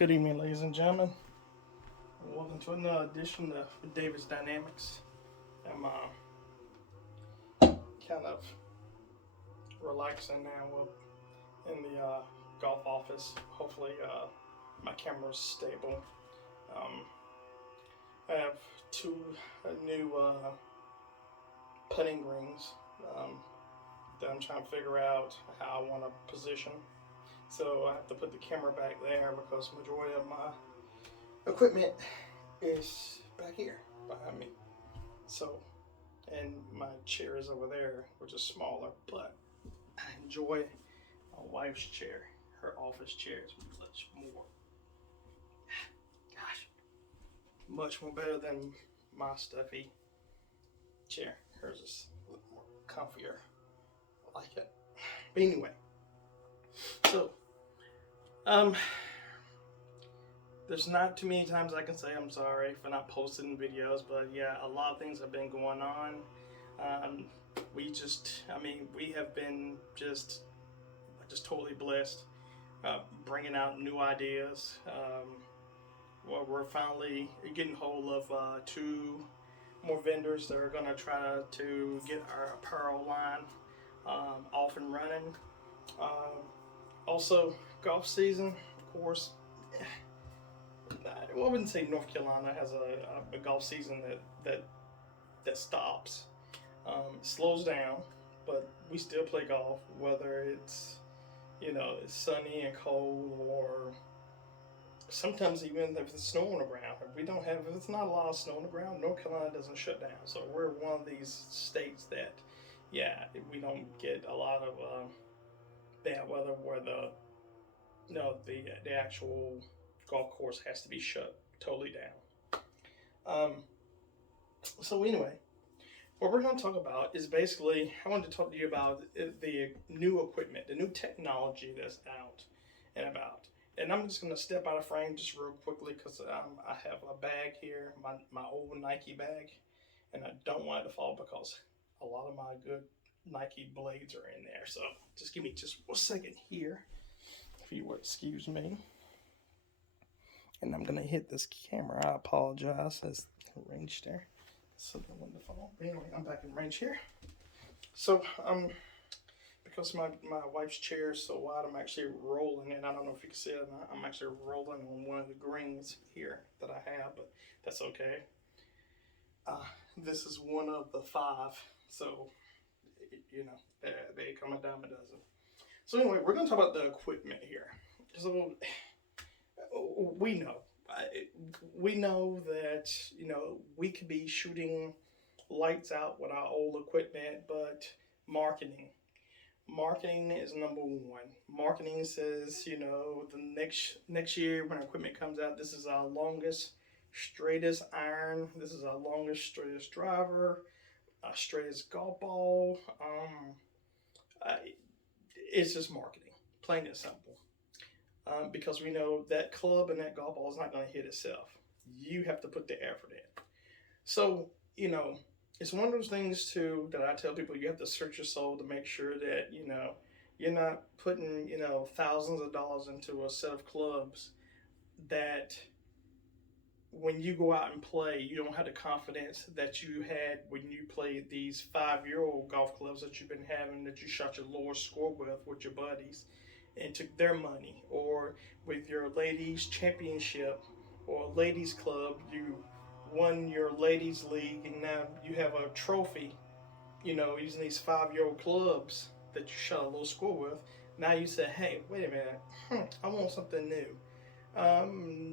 Good evening, ladies and gentlemen. Welcome to another edition of Davis Dynamics. I'm kind of relaxing now in the golf office. Hopefully, my camera's stable. Um, I have two new putting greens that I'm trying to figure out how I want to position. So I have to put the camera back there because the majority of my equipment is back here behind me. So, and my chair is over there, which is smaller, but I enjoy my wife's chair. Her office chair is much more, gosh, much more better than my stuffy chair. Hers is a little more comfier. I like it. But anyway, so, there's not too many times I can say I'm sorry for not posting videos, but yeah, a lot of things have been going on. We have been just totally blessed, bringing out new ideas. Well, we're finally getting hold of two more vendors that are gonna try to get our apparel line off and running. Also, golf season, of course. I wouldn't say North Carolina has a golf season that stops. It slows down, but we still play golf, whether it's it's sunny and cold, or sometimes even if it's snow on the ground. If it's not a lot of snow on the ground, North Carolina doesn't shut down. So we're one of these states that, yeah, we don't get a lot of bad weather where the actual golf course has to be shut totally down. So anyway, what we're going to talk about is basically, I wanted to talk to you about the new equipment, the new technology that's out and about. And I'm just going to step out of frame just real quickly because I have a bag here, my old Nike bag, and I don't want it to fall because a lot of my good Nike blades are in there. So just give me just 1 second here, if you would excuse me. And I'm gonna hit this camera. I apologize. There's range there, so that wouldn't fall. But anyway, I'm back in range here. So because my wife's chair is so wide, I'm actually rolling, and I don't know if you can see it or not. I'm actually rolling on one of the greens here that I have, but that's okay. This is one of the 5, so they come a dime a dozen. So anyway, we're gonna talk about the equipment here. So we know that we could be shooting lights out with our old equipment, but marketing is number one. Marketing says the next year when equipment comes out, this is our longest straightest iron, this is our longest straightest driver, our straightest golf ball. It's just marketing, plain and simple. Because we know that club and that golf ball is not going to hit itself. You have to put the effort in. So, it's one of those things too that I tell people, you have to search your soul to make sure that, you're not putting, thousands of dollars into a set of clubs that when you go out and play, you don't have the confidence that you had when you played these 5-year-old golf clubs that you've been having, that you shot your lowest score with your buddies and took their money, or with your ladies championship or ladies club, you won your ladies league and now you have a trophy, using these 5-year-old clubs that you shot a low score with. Now you say, hey, wait a minute, I want something new.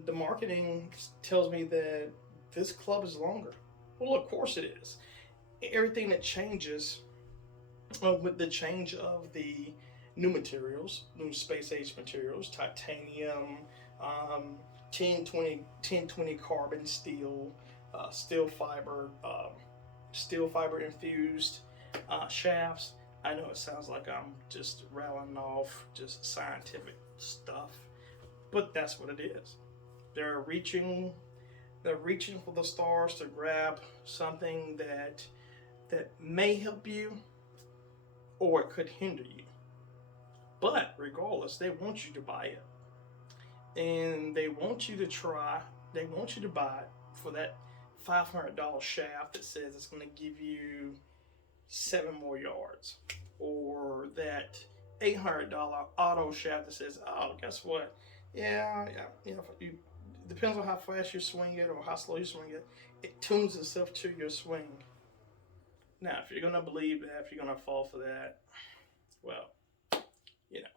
The marketing tells me that this club is longer. Well, of course it is. Everything that changes with the change of the new materials, new space age materials, titanium, 1020 carbon steel, steel fiber infused shafts. I know it sounds like I'm just rattling off just scientific stuff, but that's what it is. They're reaching for the stars to grab something that may help you or it could hinder you. But regardless, they want you to buy it. and they want you to try, they want you to buy it for that $500 shaft that says it's going to give you 7 more yards, or that $800 auto shaft that says, oh, guess what? Yeah, you depends on how fast you swing it or how slow you swing it. It tunes itself to your swing. Now, if you're gonna believe that, if you're gonna fall for that, well, you know,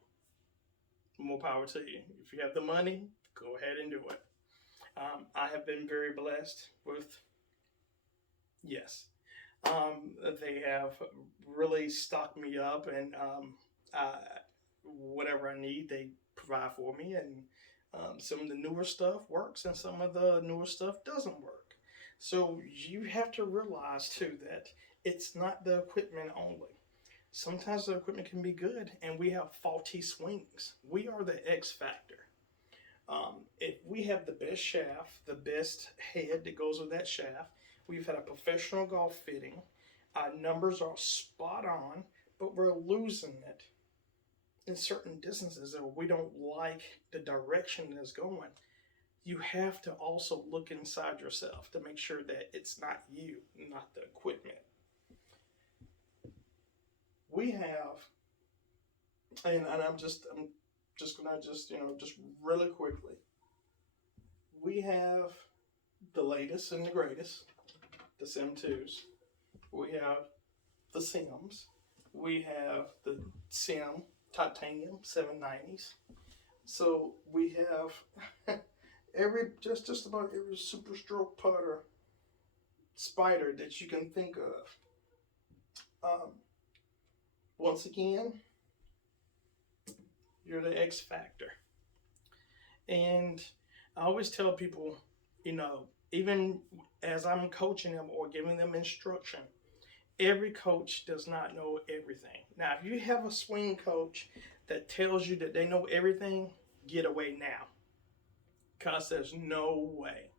more power to you. If you have the money, go ahead and do it. I have been very blessed with, yes, they have really stocked me up, and whatever I need, they provide for me. And some of the newer stuff works, and some of the newer stuff doesn't work. So you have to realize too that it's not the equipment only. Sometimes the equipment can be good, and we have faulty swings. We are the X factor. If we have the best shaft, the best head that goes with that shaft, we've had a professional golf fitting, our numbers are spot on, but we're losing it in certain distances, or we don't like the direction that's going. You have to also look inside yourself to make sure that it's not you, not the equipment. We have, and I'm just gonna just really quickly. We have the latest and the greatest, the Sim2s. We have the Sims. We have the Sim Titanium 790s. So we have just about every Super Stroke putter spider that you can think of. Once again, you're the X factor. And I always tell people, even as I'm coaching them or giving them instruction, every coach does not know everything. Now, if you have a swing coach that tells you that they know everything, get away now. Because there's no way.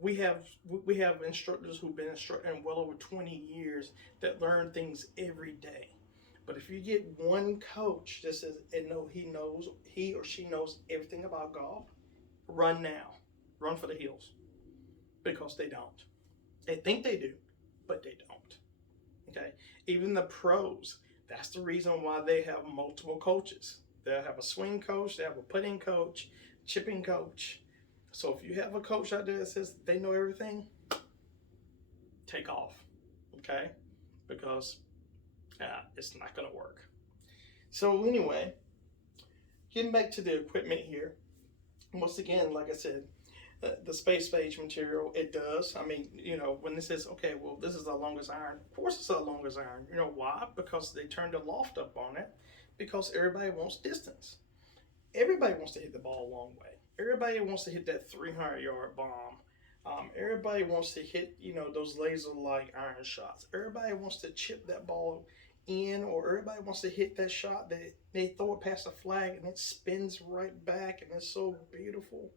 We have instructors who've been instructing well over 20 years that learn things every day. But if you get one coach that says he or she knows everything about golf, run now. Run for the hills. Because they don't. They think they do, but they don't. Okay? Even the pros, that's the reason why they have multiple coaches. They'll have a swing coach, they have a putting coach, chipping coach. So if you have a coach out there that says they know everything, take off. Okay? Because it's not going to work. So anyway, getting back to the equipment here. Once again, like I said, the space age material, it does. I mean, when it says, okay, well, this is the longest iron. Of course it's the longest iron. You know why? Because they turned the loft up on it. Because everybody wants distance. Everybody wants to hit the ball a long way. Everybody wants to hit that 300-yard bomb. Everybody wants to hit, those laser-like iron shots. Everybody wants to chip that ball in, or everybody wants to hit that shot that they throw it past the flag and it spins right back and it's so beautiful,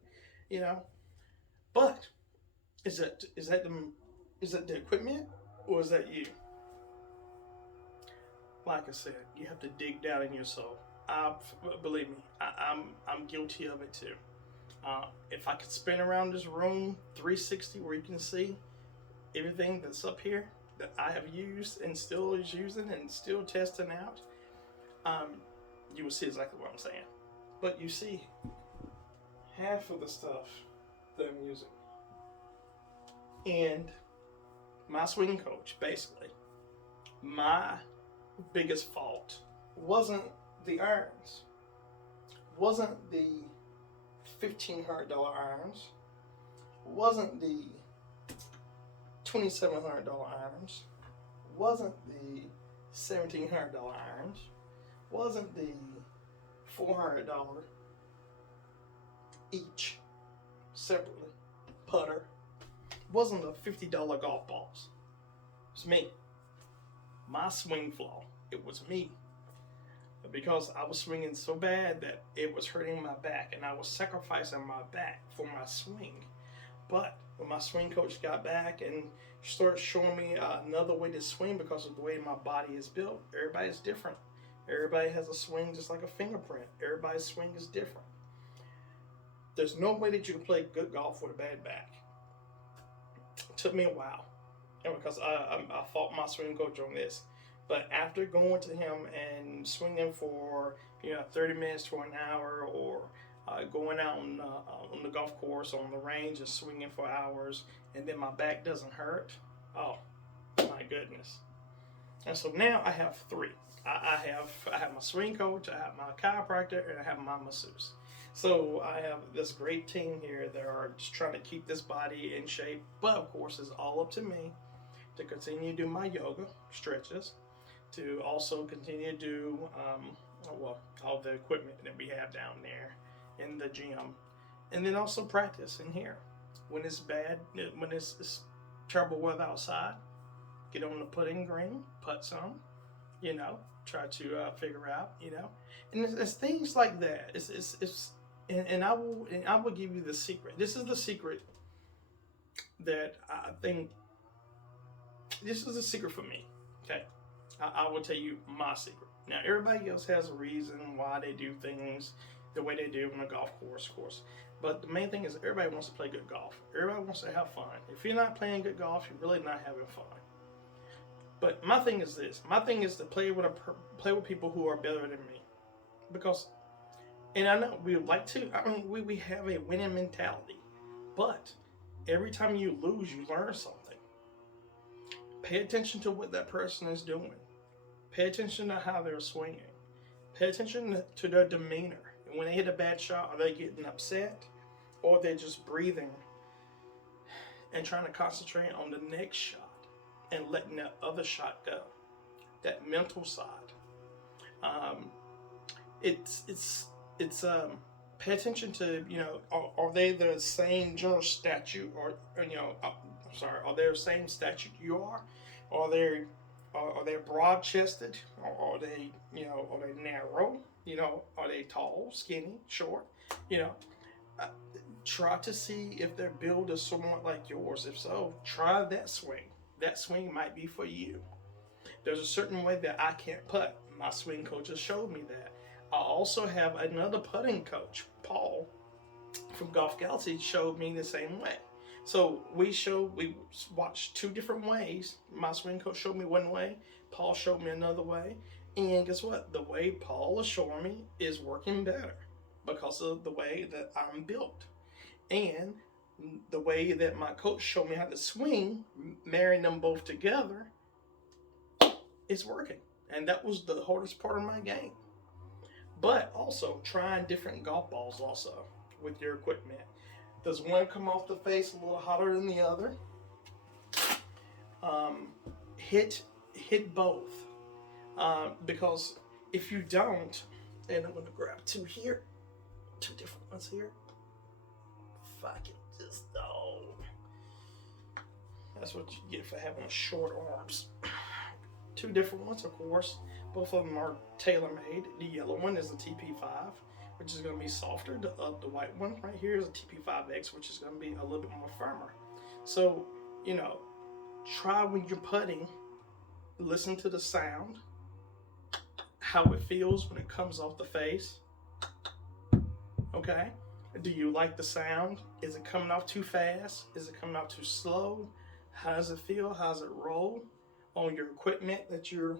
But is that the equipment, or is that you? Like I said, you have to dig down in your soul. Believe me, I'm guilty of it too. If I could spin around this room 360 where you can see everything that's up here that I have used and still is using and still testing out, you will see exactly what I'm saying. But you see, half of the stuff that I'm using. And my swing coach, basically, my biggest fault wasn't the irons, wasn't the $1,500 irons, wasn't the $2,700 irons, wasn't the $1,700 irons, wasn't the $400 each separately putter, wasn't the $50 golf balls. It was me. My swing flaw. It was me. Because I was swinging so bad that it was hurting my back, and I was sacrificing my back for my swing. But when my swing coach got back and started showing me another way to swing because of the way my body is built, everybody's different. Everybody has a swing just like a fingerprint. Everybody's swing is different. There's no way that you can play good golf with a bad back. It took me a while, and because I fought my swing coach on this. But after going to him and swinging for 30 minutes to an hour, or going out on the golf course on the range and swinging for hours, and then my back doesn't hurt, oh my goodness! And so now I have three. I have my swing coach, I have my chiropractor, and I have my masseuse. So I have this great team here that are just trying to keep this body in shape. But of course, it's all up to me to continue to do my yoga stretches, to also continue to do all the equipment that we have down there in the gym, and then also practice in here. When it's bad, when it's terrible weather outside, get on the putting green, putt some, try to figure out, and it's things like that. And I will give you the secret. This is the secret that I think. This is the secret for me. Okay, I will tell you my secret. Now, everybody else has a reason why they do things the way they do on a golf course, of course. But the main thing is everybody wants to play good golf. Everybody wants to have fun. If you're not playing good golf, you're really not having fun. But my thing is this. My thing is to play with people who are better than me. Because, and I know we like to, we have a winning mentality. But every time you lose, you learn something. Pay attention to what that person is doing. Pay attention to how they're swinging. Pay attention to their demeanor. And when they hit a bad shot, are they getting upset? Or they're just breathing and trying to concentrate on the next shot and letting that other shot go. That mental side. Pay attention to, are they the same general statute, or are they the same statute you are? Are they broad-chested? Or are they, are they narrow? Are they tall, skinny, short? Try to see if their build is somewhat like yours. If so, try that swing. That swing might be for you. There's a certain way that I can't putt. My swing coach has showed me that. I also have another putting coach, Paul, from Golf Galaxy, showed me the same way. So we watched two different ways. My swing coach showed me one way. Paul showed me another way. And guess what? The way Paul is showing me is working better because of the way that I'm built. And the way that my coach showed me how to swing, marrying them both together, it's working. And that was the hardest part of my game. But also trying different golf balls also with your equipment. Does one come off the face a little hotter than the other? Hit both. Because if you don't, and I'm going to grab two different ones here. Fucking just, no. That's what you get for having short arms. Two different ones, of course. Both of them are tailor-made. The yellow one is a TP5, which is going to be softer. The white one right here is a TP5X, which is going to be a little bit more firmer. So, try when you're putting, listen to the sound, how it feels when it comes off the face. Okay? Do you like the sound? Is it coming off too fast? Is it coming off too slow? How does it feel? How does it roll on your equipment that you're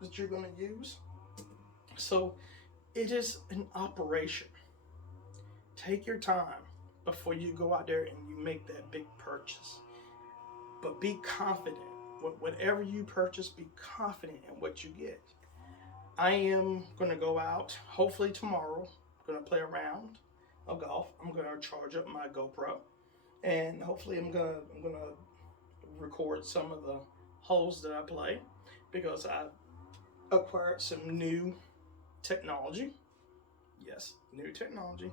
going to use? So it is an operation. Take your time before you go out there and you make that big purchase. But be confident. Whatever you purchase, be confident in what you get. I am going to go out, hopefully tomorrow, I'm going to play a round of golf. I'm going to charge up my GoPro. And hopefully I'm going to record some of the holes that I play, because I acquired some new technology. Yes, new technology.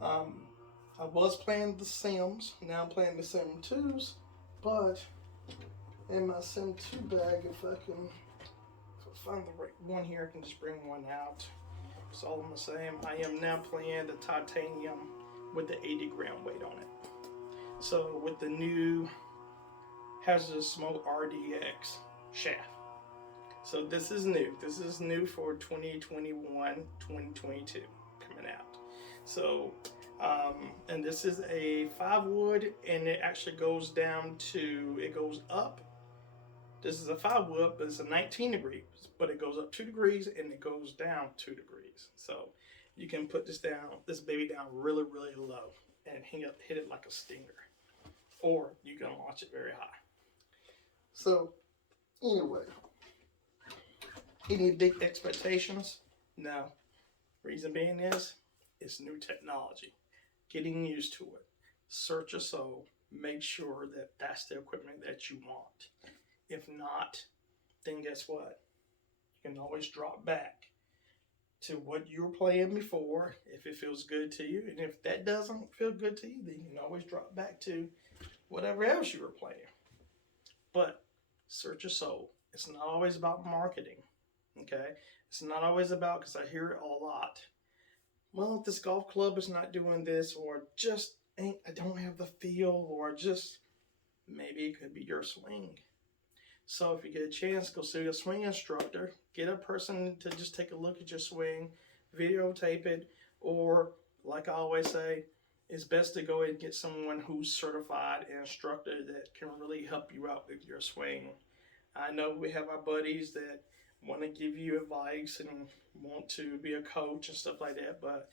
I was playing The Sims. Now I'm playing The Sims 2s. But in my Sim 2 bag, if I find the right one here, I can just bring one out. It's all I'm saying. I am now playing the titanium with the 80-gram weight on it. So with the new Hazardous Smoke RDX shaft. So this is new. This is new for 2021, 2022 coming out. So And this is a 5 wood, and it actually goes down to, it goes up. This is a 5 wood, but it's a 19 degrees, but it goes up 2 degrees and it goes down 2 degrees. So you can put this baby down really, really low and hit it like a stinger, or you can launch it very high. So anyway, any big expectations? No. Reason being is, it's new technology. Getting used to it. Search your soul. Make sure that that's the equipment that you want. If not, then guess what? You can always drop back to what you were playing before if it feels good to you. And if that doesn't feel good to you, then you can always drop back to whatever else you were playing. But search your soul. It's not always about marketing. Okay? It's not always about, because I hear it a lot. Well, this golf club is not doing this, or just I don't have the feel, or just maybe it could be your swing. So if you get a chance, go see a swing instructor, get a person to just take a look at your swing, videotape it, or like I always say, it's best to go ahead and get someone who's certified and instructor that can really help you out with your swing. I know we have our buddies that want to give you advice and want to be a coach and stuff like that, but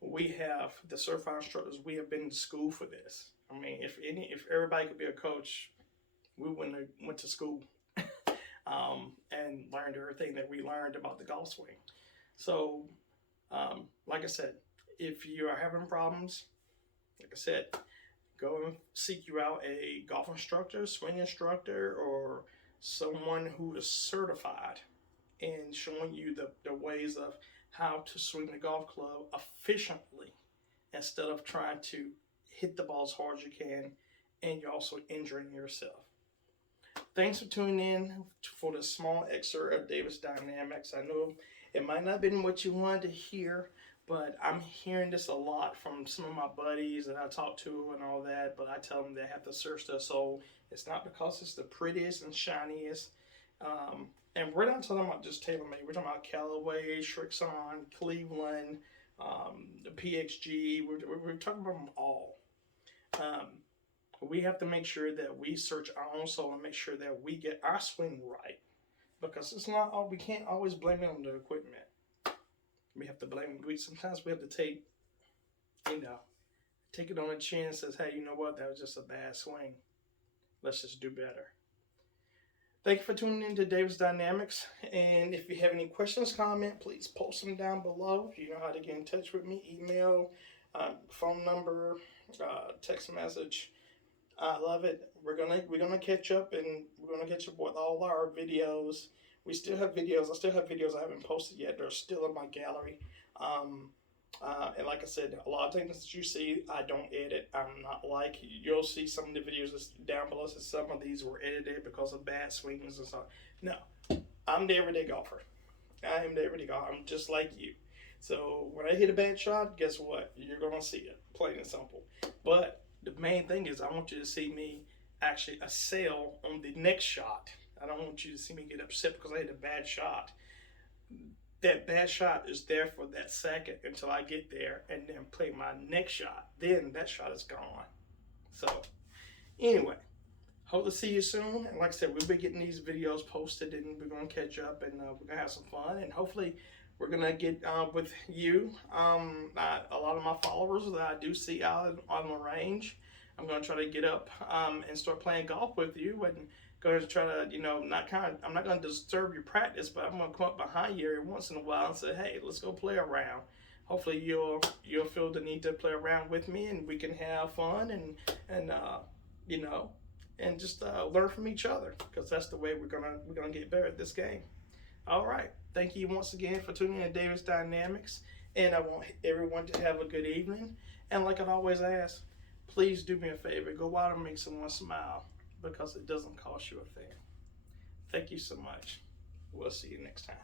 we have the certified instructors. We have been to school for this. I mean, if everybody could be a coach, we wouldn't have went to school and learned everything that we learned about the golf swing. So, like I said, if you are having problems, like I said, go and seek you out a golf instructor, swing instructor, or someone who is certified and showing you the ways of how to swing the golf club efficiently instead of trying to hit the ball as hard as you can and you're also injuring yourself. Thanks for tuning in for this small excerpt of Davis Dynamics. I know it might not have been what you wanted to hear, but I'm hearing this a lot from some of my buddies that I talk to and all that, but I tell them they have to search their soul. It's not because it's the prettiest and shiniest. And we're not talking about just TaylorMade. We're talking about Callaway, Srixon, Cleveland, the PXG. We're talking about them all. We have to make sure that we search our own soul and make sure that we get our swing right. Because it's not all, we can't always blame it on the equipment. We have to blame it. Sometimes we have to take it on the chin and says, hey, you know what? That was just a bad swing. Let's just do better. Thank you for tuning in to Davis Dynamics. And if you have any questions, comment, please post them down below. You know how to get in touch with me. Email, phone number, text message. I love it. We're gonna catch up, and we're gonna catch up with all our videos. We still have videos. I still have videos I haven't posted yet. They're still in my gallery. And like I said, a lot of things that you see, I don't edit. I'm not like, you'll see some of the videos that's down below. So some of these were edited because of bad swings and stuff. No, I'm the everyday golfer. I am the everyday golfer. I'm just like you. So when I hit a bad shot, guess what? You're going to see it, plain and simple. But the main thing is I want you to see me actually excel on the next shot. I don't want you to see me get upset because I hit a bad shot. That bad shot is there for that second until I get there and then play my next shot. Then that shot is gone. So anyway, hope to see you soon. And like I said, we'll be getting these videos posted and we're going to catch up and we're going to have some fun. And hopefully we're going to get with you. A lot of my followers that I do see out on the range, I'm going to try to get up and start playing golf with you and going to try to, I'm not going to disturb your practice, but I'm going to come up behind you every once in a while and say, hey, let's go play around. Hopefully you'll feel the need to play around with me and we can have fun and just learn from each other, because that's the way we're gonna get better at this game. All right. Thank you once again for tuning in to Davis Dynamics, and I want everyone to have a good evening. And like I always ask, please do me a favor, go out and make someone smile, because it doesn't cost you a thing. Thank you so much. We'll see you next time.